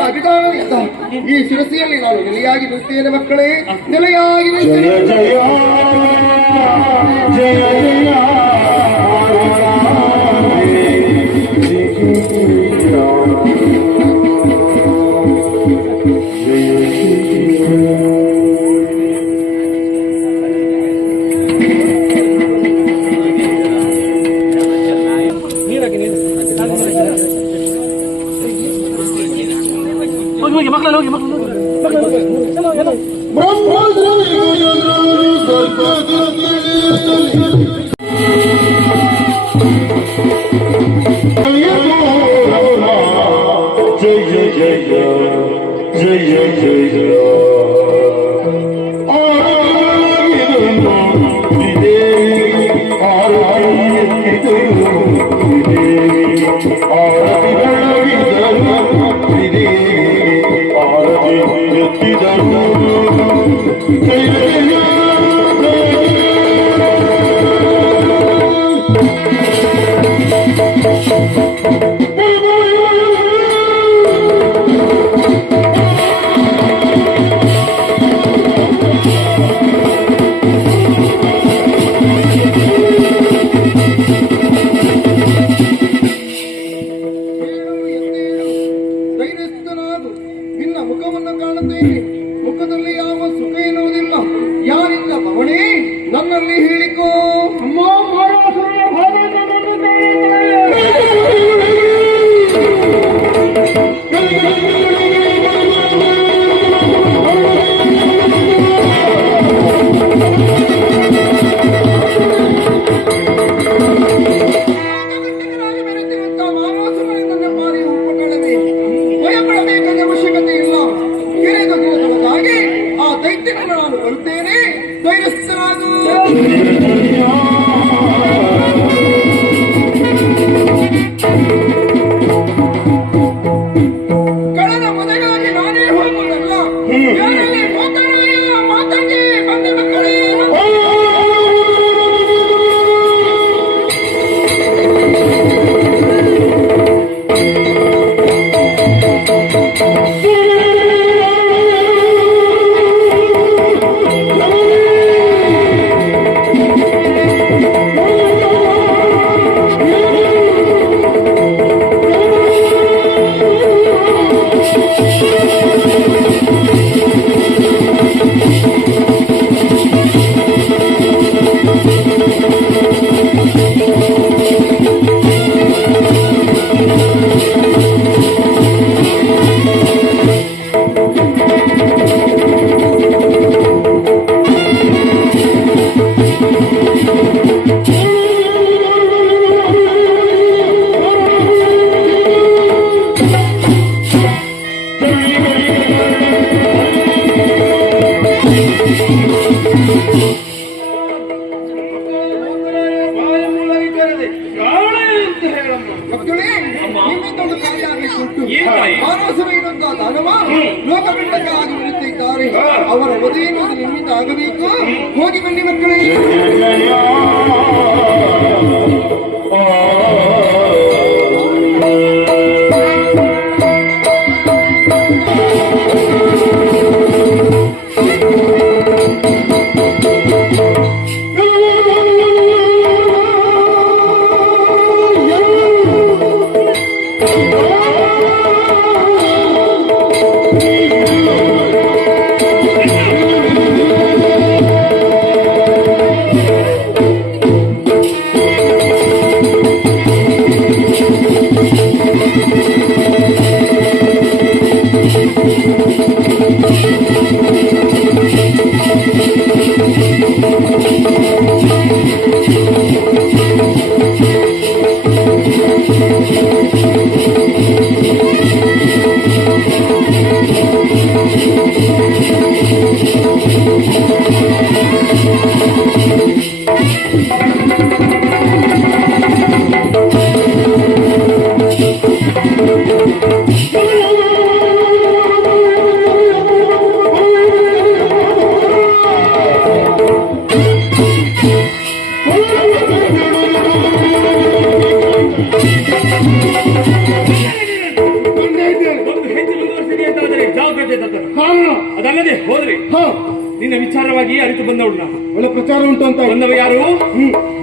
ಅಭಿಮಾನದಿಂದ ಈ ಶಿರಸಿಯಲ್ಲಿ ನಾನು ನೆಲೆಯಾಗಿ ನಿಲ್ತೇನೆ ಮಕ್ಕಳೇ, ನೆಲೆಯಾಗಿ ನಿಲ್ತೇನೆ. ಜಯ ಜಯ ಜಯ ಮುಖವನ್ನು ಕಾಣುತ್ತೇನೆ, ಮುಖದಲ್ಲಿ ಯಾವ ಸುಖ ಎನ್ನುವುದಿಲ್ಲ. ಯಾರಿಂದ ಭವಣಿ ನನ್ನಲ್ಲಿ ಹೇಳಿಕೋ. ನಾನು ಬರುತ್ತೇನೆ, ಧೈರ್ಯಸ್ಥರಾಗು. ಕಳೆದ ಮನೆಗಾಗಿ ನಾನೇ ಹೋಗುವುದಲ್ಲ, ಮಾತಾಡಿ ಬಂದ ಮಕ್ಕಳೇ. ಲೋಕಪಿಂಡಕ್ಕಾಗಿ ನಿಲ್ಲುತ್ತಿದ್ದಾರೆ. ಅವರ ವಧೆಯನ್ನು ನಿಮ್ಮಿಂದ ಆಗಬೇಕು. ಹೋಗಿ ಬನ್ನಿ ಮಕ್ಕಳೇ. ಪ್ರಜೆ ದತ್ತನು. ಕಾರಣ ಅದಲ್ಲದೆ ಹೋದ್ರೆ ನಿನ್ನ ವಿಚಾರವಾಗಿ ಅರಿತು ಬಂದವಳು ನಾನು. ಒಳ್ಳೆ ಪ್ರಚಾರ ಉಂಟು ಅಂತ ಬಂದವ ಯಾರು?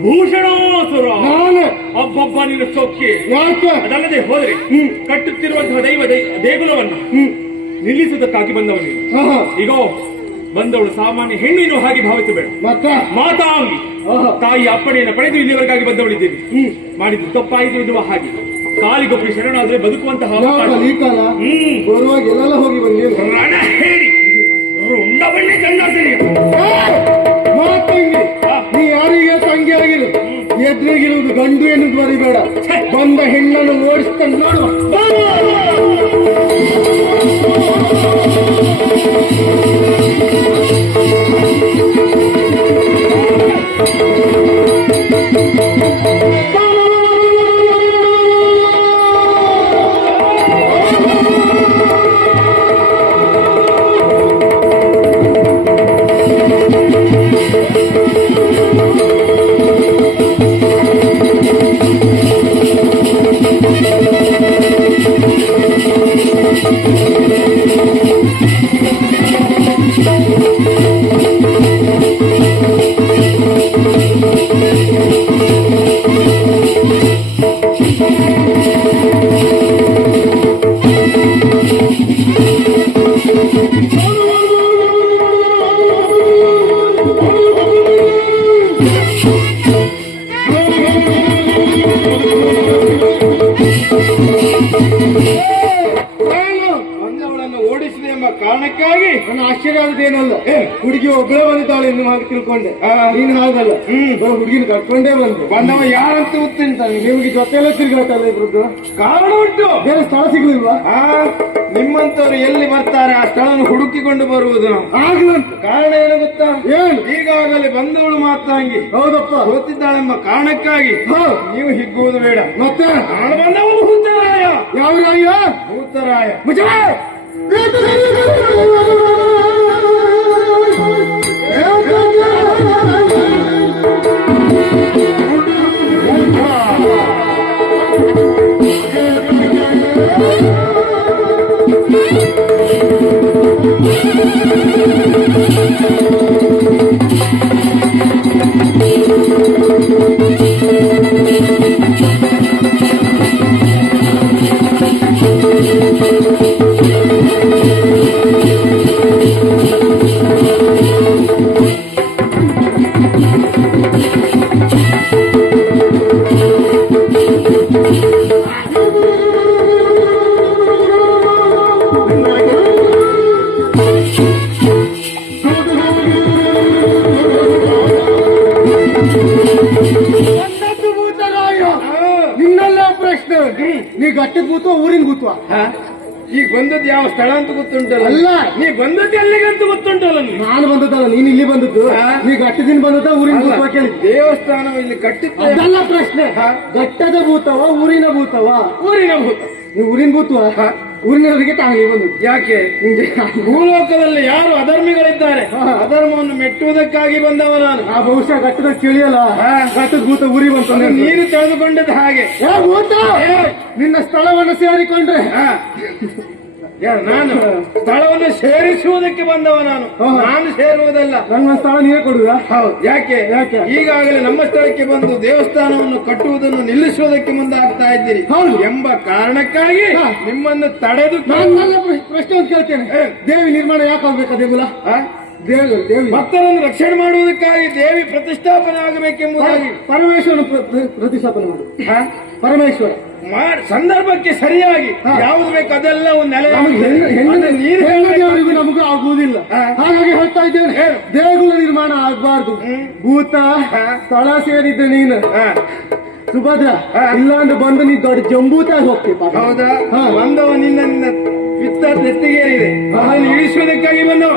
ಭೂಷಣಾಸುರ. ನಾನು ಒಬ್ಬೊಬ್ಬ ನಿನ್ನ ಚೌಕಿ. ಯಾಕೆ? ಅದಲ್ಲದೆ ಹೋದ್ರೆ ಕಟ್ಟುತ್ತಿರುವಂತಹ ದೇಗುಲವನ್ನು ನಿಲ್ಲಿಸುವುದಕ್ಕಾಗಿ ಬಂದವನು. ಈಗ ಬಂದವಳು ಸಾಮಾನ್ಯ ಹೆಣ್ಣಿನ ಹಾಗೆ ಭಾವಿಸಬೇಡ. ಮತ್ತೆ ಮಾತಾಂಗಿ ತಾಯಿ ಅಪ್ಪಣೆಯನ್ನು ಪಡೆದು ಇಲ್ಲಿವರೆಗಾಗಿ ಬಂದವಳಿದ್ದೇನೆ. ಮಾಡಿದ್ದು ತಪ್ಪಾಯಿತು ಎನ್ನುವ ಹಾಗೆ ಕಾಲಿಗೊಬ್ಬರು ಶರಣಾದ್ರೆ ಬದುಕುವಂತಹ ಬರುವಾಗ ಎಲ್ಲ ಹೋಗಿ ಬಂದಿ ರಣ ಹೇಳಿ ರುಂಡಬಳ್ಳಿ ಚಂಡಾಸಿರಿ ಮಾತಂಗಿ. ನೀ ಯಾರಿಗೆ ತಂಗಿ ಆಗಿರು, ಎದುರಿಗಿರುವುದು ಗಂಡು ಎನ್ನುವುದು ಬರಿಬೇಡ. ಬಂದ ಹೆಣ್ಣನ್ನು ಓಡಿಸ್ಕೊಂಡು ನೋಡುವ. ಕಾರಣಕ್ಕಾಗಿ ನನ್ನ ಆಶ್ಚರ್ಯ ಆದದೇನಲ್ಲ. ಹುಡುಗಿ ಒಬ್ಬಳೇ ಬಂದಿದ್ದಾಳೆ ಇನ್ನು ಹಾಗೆ ತಿಳ್ಕೊಂಡೆ. ನೀನು ಹಾಗಲ್ಲ, ಹುಡುಗಿನ ಕರ್ಕೊಂಡೇ ಬಂದವ ಯಾರಂತ ಗೊತ್ತಿಂತ ನಿಮ್ಗೆ ಜೊತೆಲ್ಲ ತಿರುಗಾಟಲ್ಲ ಇಬ್ರದ್ದು. ಕಾರಣ ಉಂಟು, ಬೇರೆ ಸ್ಥಳ ಸಿಗ್ಲಿಲ್ವಾ? ನಿಮ್ಮಂತವ್ರು ಎಲ್ಲಿ ಬರ್ತಾರೆ ಆ ಸ್ಥಳವನ್ನು ಹುಡುಕಿಕೊಂಡು ಬರುವುದು ಆಗ್ಲಂತ. ಕಾರಣ ಏನು ಗೊತ್ತಾ? ಏನು? ಈಗಾಗಲೇ ಬಂದವಳು ಮಾತಾಂಗಿ ಹೌದಪ್ಪ ಗೊತ್ತಿದ್ದಾಳೆಂಬ ಕಾರಣಕ್ಕಾಗಿ ನೀವು ಹಿಗ್ಗುವುದು ಬೇಡ. ಮತ್ತೆ ನಾನು ಬಂದವನು ಭೂತರಾಯ. ಯಾವ ರಾಯ? ಭೂತರಾಯ. ಮುಜಾ ನೀ ಗಟ್ಟಿಗೆ ಕೂತುವ ಊರಿನ ಕೂತುವ. ಈಗ ಬಂದದ್ದು ಯಾವ ಸ್ಥಳ ಅಂತ ಗೊತ್ತುಂಟಲ್ಲ? ಅಲ್ಲ, ನೀ ಬಂದದ್ದು ಎಲ್ಲಿಗಂತ ಗೊತ್ತುಂಟಲ್ಲ? ನಾನು ಬಂದದ್ದಲ್ಲ, ನೀನ್ ಇಲ್ಲಿ ಬಂದದ್ದು. ನೀ ಗಟ್ಟದಿಂದ ಬಂದದ ಊರಿನ ಭೂತವ ಕೇಳಿ. ದೇವಸ್ಥಾನ ಇಲ್ಲಿ ಕಟ್ಟಿದ್ದ ಅದಲ್ಲ ಪ್ರಶ್ನೆ. ಗಟ್ಟದ ಭೂತವ ಊರಿನ ಭೂತವ? ಊರಿನ ಭೂತ. ನೀವು ಊರಿನ ಭೂತವ? ಊರಿನವರಿಗೆ ತಾಂಗಿ ಬಂದದ್ದು. ಯಾಕೆ? ಭೂಲೋಕದಲ್ಲಿ ಯಾರು ಅಧರ್ಮಿಗಳಿದ್ದಾರೆ ಅಧರ್ಮವನ್ನು ಮೆಟ್ಟುವುದಕ್ಕಾಗಿ ಬಂದವ ನಾನು. ಆ ಬಹುಶಃ ಘಟ್ಟದ ತಿಳಿಯಲ್ಲ, ಘಟ್ಟದ ಭೂತ ಊರಿ ಬಂತ. ನೀರು ತೆಗೆದುಕೊಂಡದ್ದು ಹಾಗೆ. ಭೂತ ನಿನ್ನ ಸ್ಥಳವನ್ನು ಸೇರಿಕೊಂಡ್ರೆ ನಾನು ಸ್ಥಳವನ್ನು ಸೇರಿಸುವುದಕ್ಕೆ ಬಂದವ ನಾನು. ನಾನು ಸೇರುವುದಲ್ಲ, ನನ್ನ ಸ್ಥಳ ನೀವೇ ಕೊಡುವ. ಹೌದು. ಯಾಕೆ? ಈಗಾಗಲೇ ನಮ್ಮ ಸ್ಥಳಕ್ಕೆ ಬಂದು ದೇವಸ್ಥಾನವನ್ನು ಕಟ್ಟುವುದನ್ನು ನಿಲ್ಲಿಸುವುದಕ್ಕೆ ಮುಂದಾಗ್ತಾ ಇದ್ದೀರಿ ಎಂಬ ಕಾರಣಕ್ಕಾಗಿ ನಿಮ್ಮನ್ನು ತಡೆದು ಪ್ರಶ್ನೆ ಅಂತ ಕೇಳ್ತೇನೆ. ದೇವಿ ನಿರ್ಮಾಣ ಯಾಕೆ ಆಗ್ಬೇಕಾ? ದೇಗುಲ ದೇವಿ ಭಕ್ತರನ್ನು ರಕ್ಷಣೆ ಮಾಡುವುದಕ್ಕಾಗಿ ದೇವಿ ಪ್ರತಿಷ್ಠಾಪನೆ ಆಗಬೇಕೆಂಬುದಾಗಿ ಪರಮೇಶ್ವರನ ಪ್ರತಿಷ್ಠಾಪನೆ ಮಾಡು. ಪರಮೇಶ್ವರ ಸಂದರ್ಭಕ್ಕೆ ಸರಿಯಾಗಿ ಯಾವ್ದು ಬೇಕು ಅದೆಲ್ಲ ಒಂದು ನೆಲೆ ನಮಗೂ ಆಗುವುದಿಲ್ಲ. ಹಾಗಾಗಿ ಹೇಳ್ತಾ ಇದ್ದೇನೆ, ದೇಗುಲ ನಿರ್ಮಾಣ ಆಗ್ಬಾರ್ದು. ಭೂತ ಸ್ಥಳ ಸೇರಿದ್ದೆ ನೀನು ಸುಭದ್ರ, ಇಲ್ಲಾಂದ್ರೆ ಬಂದು ನೀ ದೊಡ್ಡ ಜಂಬೂತಾಗಿ ಹೋಗ್ತೀವಿ. ಹೌದಾ? ಬಂದವ ನಿನ್ನ ವಿತ್ತ ನೆತ್ತಿಗೇರಿದೆ, ಅದನ್ನು ಇಳಿಸುವುದಕ್ಕಾಗಿ ಬಂದವ.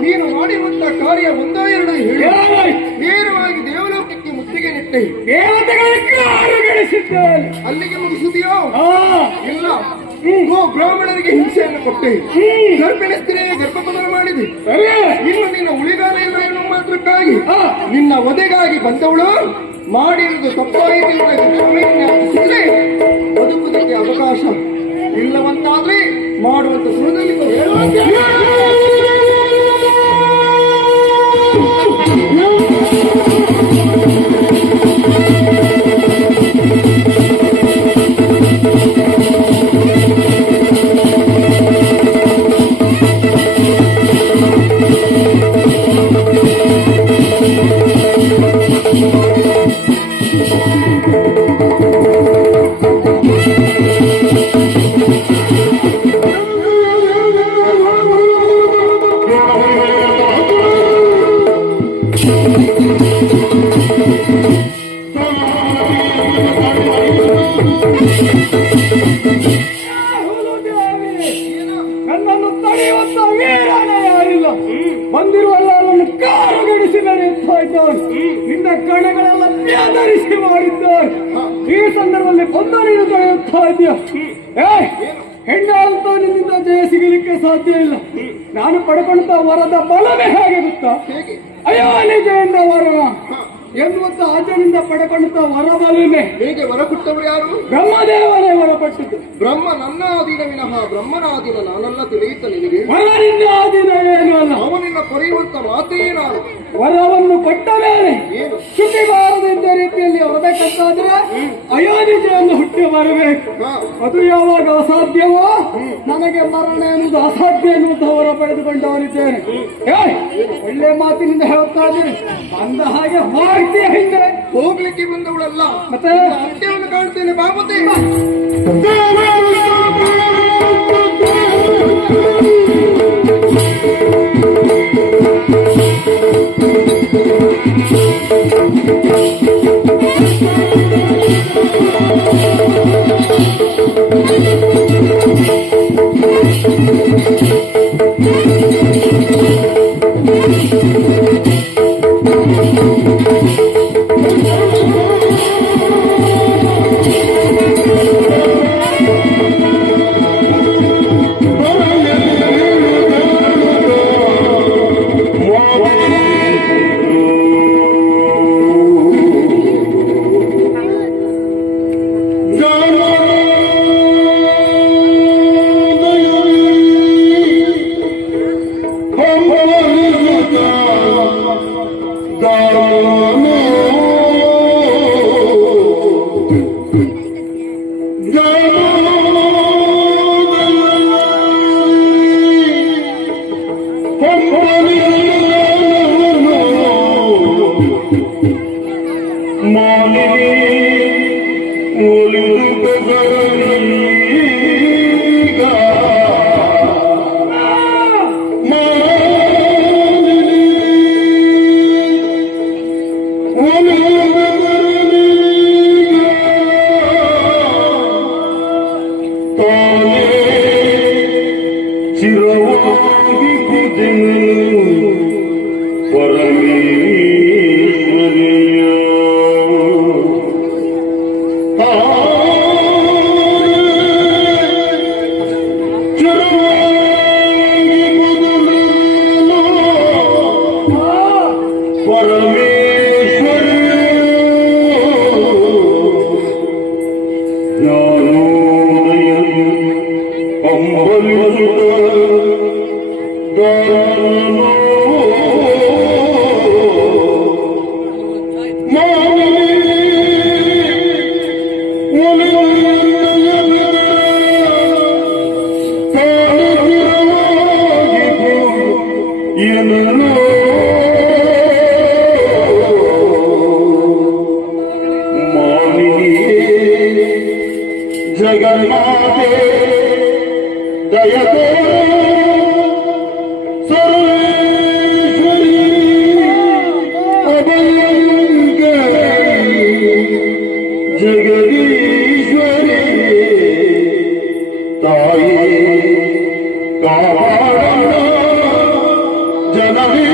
ನೀನು ಮಾಡಿರುವಂತ ಕಾರ್ಯ ಒಂದೋ ಎರಡೋ ಹೇಳಿ ನೇರವಾಗಿ ದೇವಲೋಕಕ್ಕೆ ಮುತ್ತಿಗೆ ನೆಟ್ಟೆ ಅಲ್ಲಿಗೆ ಮುಗಿಸುತ್ತೀಯೋ ಇಲ್ಲ ಬ್ರಾಹ್ಮಣರಿಗೆ ಹಿಂಸೆಯನ್ನು ಕೊಟ್ಟೆ ಗರ್ಭಿಣಿ ಸ್ತ್ರೀಯ ಗರ್ಭಪದನ ಮಾಡಿದೆ ಇನ್ನು ನಿನ್ನ ಉಳಿಗಾಲ ಇಲ್ಲ ಎನ್ನುವ ಮಾತ್ರಕ್ಕಾಗಿ ನಿನ್ನ ವಧೆಗಾಗಿ ಬಂದವಳು ಮಾಡಿರುವುದು ತಪ್ಪಾಯಿತು ಬದುಕುವುದಕ್ಕೆ ಅವಕಾಶ ಇಲ್ಲವಂತಾದ್ರೆ ಮಾಡುವಂತ ಸುರದಲ್ಲಿ ನನ್ನನ್ನು ತಡೆಯುವಂತ ವೀರನೇ ಯಾರಿಲ್ಲ. ಬಂದಿರುವ ಎಲ್ಲರನ್ನು ಕಾರುಗಡಿಸಿ ನಡೆಯುತ್ತಿದ್ದಾರೆ. ನಿನ್ನ ಕಣಗಳೆಲ್ಲ ವ್ಯಾಧರಿಸಿ ಮಾಡಿದ್ದಾರೆ. ಈ ಸಂದರ್ಭದಲ್ಲಿ ಬಂದು ನೀನು ತಡೆಯುತ್ತಾ ಇದೆಯಾ? ಹೆಣ್ಣಾದಂತ ನಿನ್ನಿಂದ ಜಯ ಸಿಗಲಿಕ್ಕೆ ಸಾಧ್ಯ ಇಲ್ಲ. ನಾನು ಪಡ್ಕೊಂಡ ವರದ ಬಲವೇ ಹೇಗೆ ಗೊತ್ತಾ? ಅಯ್ಯೋ ನಿಜೆಯಿಂದ ವರವ ಎನ್ನುವಂತ ಆಚೆಯಿಂದ ಪಡ್ಕೊಂಡ ವರ ಬಲವೇ. ಹೇಗೆ ವರ ಕೊಟ್ಟವರು ಯಾರು? ಬ್ರಹ್ಮದೇವನೇ ವರ ಪಟ್ಟಿದ್ದು. ಬ್ರಹ್ಮ ನನ್ನ ಆಧೀನ ವಿನಃ ಬ್ರಹ್ಮನ ಆಧೀನ ನಾನೆಲ್ಲ ತಿಳಿಯುತ್ತ ನಿನಗೆ. ವರ ನಿನ್ನ ಆಧೀನ ಏನು ಅಲ್ಲ. ಅವನಿನ್ನ ಕೊರೆಯುವಂತ ಮಾತೇ ನಾನು. ವರವನ್ನು ಕೊಟ್ಟ ಮೇಲೆ ಶುದ್ಧಿ ಬಾರದಿದ್ದ ರೀತಿಯಲ್ಲಿ ಹೊರಬೇಕಂತಾದ್ರೆ ಅಯೋನಿಜೆಯನ್ನು ಹುಟ್ಟಿ ಬರಬೇಕು. ಅದು ಯಾವಾಗ ಅಸಾಧ್ಯವೋ ನನಗೆ ಮರಣ ಎನ್ನುವುದು ಅಸಾಧ್ಯ ಎನ್ನುವಂತ ವರ ಪಡೆದುಕೊಂಡವನಿದ್ದೇನೆ. ಒಳ್ಳೆ ಮಾತಿನಿಂದ ಹೇಳ್ತಾ ಇದ್ದೀನಿ. ಬಂದ ಹಾಗೆ ಮಾಡ್ತೀಯ ಹಿಂದೆ ಹೋಗ್ಲಿಕ್ಕೆ ಬಂದವಳಲ್ಲ. ಮತ್ತೆ ಅಂತ್ಯವನ್ನು ಕಾಣ್ತೇನೆ ಬಾಬುತಿ. ಜಗನ್ಮಾತೆ ದಯತೋ ಸರ್ವೇಶ್ವರಿ ಅಭಯಂಕರಿ ಜಗದೀಶ್ವರಿ ತಾಯಿ ಕಾಪಾಡೋಣ ಜನವೇ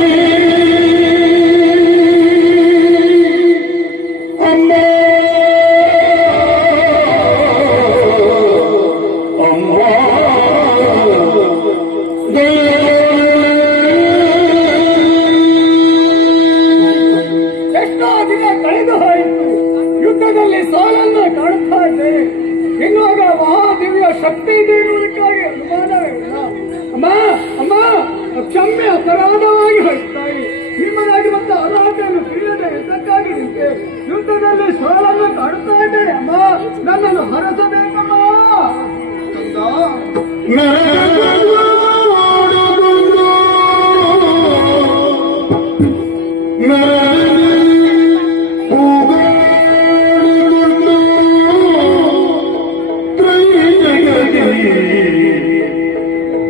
ಅಮ್ಮ ಅಮ್ಮ ಎಷ್ಟೋ ದಿನ ಕಳೆದು ಹೋಯಿತು. ಯುದ್ಧದಲ್ಲಿ ಸಾಲನ್ನು ಕಾಣುತ್ತಾ ಇದ್ದೇನೆ. ಇನ್ನುವಾಗ ಮಹಾದಿವ್ಯ ಶಕ್ತಿ ಇದೆ ಎನ್ನುವುದಕ್ಕಾಗಿ ಅನುಮಾನವೇ ಇಲ್ಲ. ಅಮ್ಮ ಅಮ್ಮ ಕ್ಷಮೆ ಅಪರಾಧವಾಗಿ ಹೋಯ್ತಾಯಿ. ನಿಮ್ಮದಾಗಿ ಮತ್ತು ಅರ್ಹತೆಯನ್ನು ತಿಳಿಯದೆ ಯುದ್ಧಕ್ಕಾಗಿ ನಿಂತೆ ಯುದ್ಧದಲ್ಲಿ ಸಾಲನ್ನು ಕಾಣುತ್ತಾ ಇದ್ದೇನೆ. ಅಮ್ಮ ನನ್ನನ್ನು ಹರಸಬೇಕಮ್ಮ.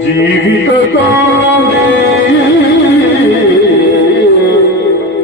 ಜೀವಿತ ಕಾಲೇ ಜೀವಿತದ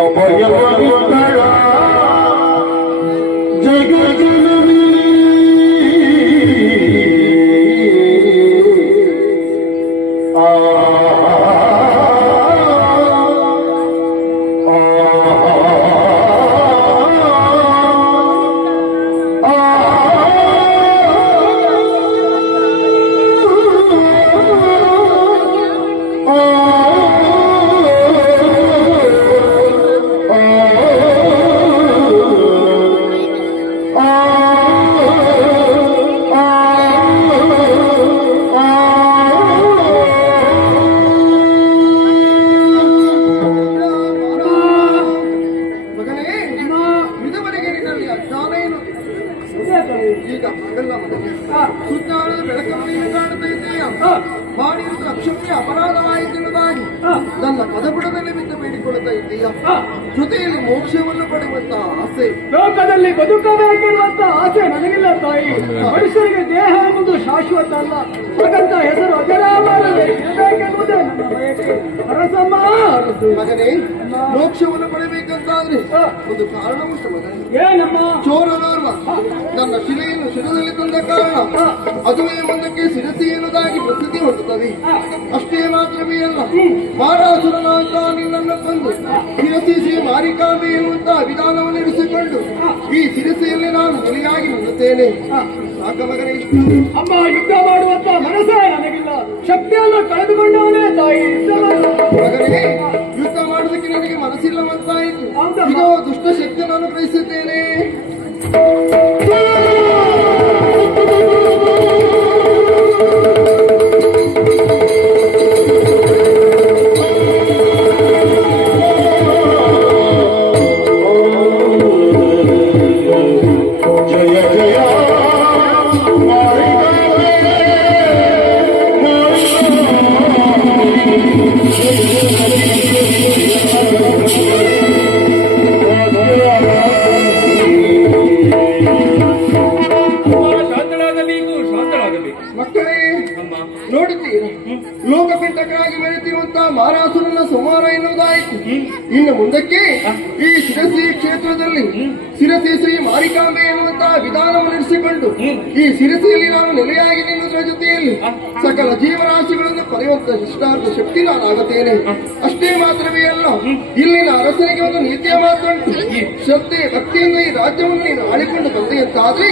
ಅಭಯವಂತಳ ಜಗಜನನಿ ಈಗ ಹಾಗಲ್ಲ ಮಗನೇ. ಸುಜ್ಞಾನದ ಬೆಳಕನ್ನು ನೀನು ಕಾಣುತ್ತಾ ಇದ್ದೀಯ. ಮಾಡಿರುವುದು ಅಕ್ಷಮ್ಯ ಅಪರಾಧವಾಯಿತೆನ್ನುವುದಾಗಿ ನನ್ನ ಪದಪುಟದಲ್ಲಿ ಬಿದ್ದು ಬೇಡಿಕೊಳ್ಳುತ್ತಾ ಇದ್ದೀಯ. ಜೊತೆಯಲ್ಲಿ ಮೋಕ್ಷವನ್ನು ಪಡೆಯುವಂತಹ ಆಸೆ, ಲೋಕದಲ್ಲಿ ಬದುಕಬೇಕೆನ್ನುವಂತ ಆಸೆ ನನಗಿಲ್ಲ ತಾಯಿ. ಮನುಷ್ಯರಿಗೆ ದೇಹ ಎಂಬುದು ಶಾಶ್ವತ ಅಲ್ಲ. ಹಾಗಂತ ಹೆಸರು ಅಜರಾಮರವೇ ಇರಬೇಕೆನ್ನುವುದೇ ನನ್ನ ಬಯಕೆ. ಅರಸಮ್ಮ ಅರಸು. ಮಗನೇ, ಮೋಕ್ಷವನ್ನು ಪಡೆಯಬೇಕಂತಾದ್ರೆ ಒಂದು ಕಾರಣ ಉಂಟು ಮಗನೇ. ಏನಮ್ಮ? ಚೋರನೋರ್ವ ನನ್ನ ಶಿಲೆಯನ್ನು ಶಿರದಲ್ಲಿ ತಂದ ಕಾರಣ ಅದುವೇ ಒಂದಕ್ಕೆ ಶಿರಸಿ ಎನ್ನುವುದಾಗಿ ಪ್ರಸಿದ್ಧಿ ಹೊಂದುತ್ತದೆ. ಅಷ್ಟೇ ಮಾತ್ರವೇ ಅಲ್ಲ, ಮಾರಾಸುರನಾಥ ನಿನ್ನನ್ನು ತಂದು ಶಿರಸಿ ಮಾರಿಕಾಂಬೆ ಎನ್ನುವಂತಹ ವಿಧಾನವನ್ನು ಇರಿಸಿಕೊಂಡು ಈ ಶಿರಸಿಯಲ್ಲಿ ನಾನು ಬಲಿಯಾಗಿ ನಿಲ್ಲುತ್ತೇನೆ. ಸಾಕ ಮಗನೇ ಇಷ್ಟು. ಅಮ್ಮ, ಯುದ್ಧ ಮಾಡುವಂತ ಮನಸ್ಸೇ ನನಗಿಲ್ಲ. ಶಕ್ತಿಯನ್ನು ಕಳೆದುಕೊಂಡವನೇ ತಾಯಿ. ಮಗನೇ, ಯುದ್ಧ ಮಾಡುವುದಕ್ಕೆ ನನಗೆ ಮನಸ್ಸಿಲ್ಲವಂತಾಯಿತು. ಇದೋ ದುಷ್ಟ ಶಕ್ತಿಯನ್ನು ಅನುಗ್ರಹಿಸುತ್ತೇನೆ. ಮಕ್ಕಳೇ ಅಮ್ಮ ನೋಡುತ್ತೀರಾ, ಲೋಕಪಿಂಟಕರಾಗಿ ಬೆರೆತಿರುವಂತಹ ಮಾರಾಸುರನ ಸಂಹಾರ ಎನ್ನುವುದಾಯಿತು. ಇನ್ನು ಮುಂದಕ್ಕೆ ಈ ಶಿರಸಿ ಕ್ಷೇತ್ರದಲ್ಲಿ ಶಿರಸಿ ಶ್ರೀ ಮಾರಿಕಾಂಬೆ ಎನ್ನುವಂತಹ ವಿಧಾನವನ್ನು ನಡೆಸಿಕೊಂಡು ಈ ಶಿರಸಿಯಲ್ಲಿ ನಾನು ನೆಲೆಯಾಗಿ ನಿಲ್ಲುವುದರ ಜೊತೆಯಲ್ಲಿ ಸಕಲ ಜೀವರಾಶಿಗಳನ್ನು ಪಡೆಯುವಂತ ಇಷ್ಟಾರ್ಥ ಶಕ್ತಿ ನಾನಾಗುತ್ತೇನೆ. ಅಷ್ಟೇ ಮಾತ್ರವೇ ಅಲ್ಲ, ಇಲ್ಲಿನ ಅರಸನಿಗೆ ಒಂದು ನೀತಿಯ ಮಾತುಂಟು. ಶ್ರದ್ಧೆ ಭಕ್ತಿಯಿಂದ ಈ ರಾಜ್ಯವನ್ನು ನೀನು ಆಳಿಕೊಂಡು ಬಂದೆಯಂತಾದ್ರೆ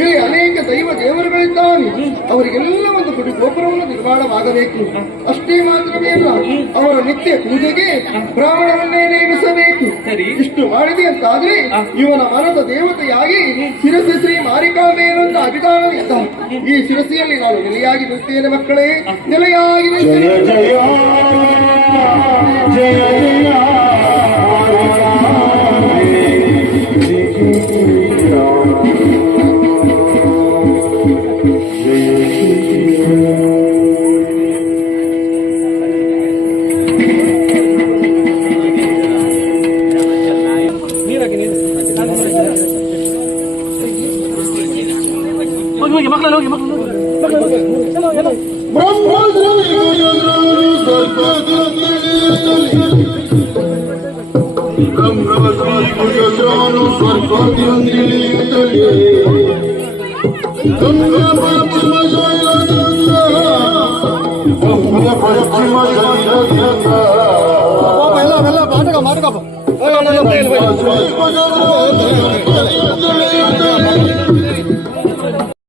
ಇಲ್ಲಿ ಅನೇಕ ದೇವರುಗಳಿದ್ದಾವೆ, ಅವರಿಗೆಲ್ಲ ಒಂದು ಗುಡಿ ಗೋಪುರವನ್ನು ನಿರ್ಮಾಣವಾಗಬೇಕು. ಅಷ್ಟೇ ಮಾತ್ರವೇ ಅಲ್ಲ, ಅವರ ನಿತ್ಯ ಪೂಜೆಗೆ ಬ್ರಾಹ್ಮಣರನ್ನೇ ನೇಮಿಸಬೇಕು. ಇಷ್ಟು ಮಾಡಿದೆ ಅಂತಾದ್ರೆ ಇವನ ಮನದ ದೇವತೆಯಾಗಿ ಶಿರಸಿ ಶ್ರೀ ಮಾರಿಕಾಂಬೆ ಎನ್ನುವಂತ ಅಭಿಧಾನದಿಂದ ಈ ಶಿರಸಿಯಲ್ಲಿ ನಾನು ನೆಲೆಯಾಗಿ ನಿಲ್ತೇನೆ. ಮಕ್ಕಳೇ, ನೆಲೆಯಾಗಿ ಜಯ ನಿಲ್ತೇನೆ. ಜಯ ಜಯ ಜಯ ಮಾತುಕ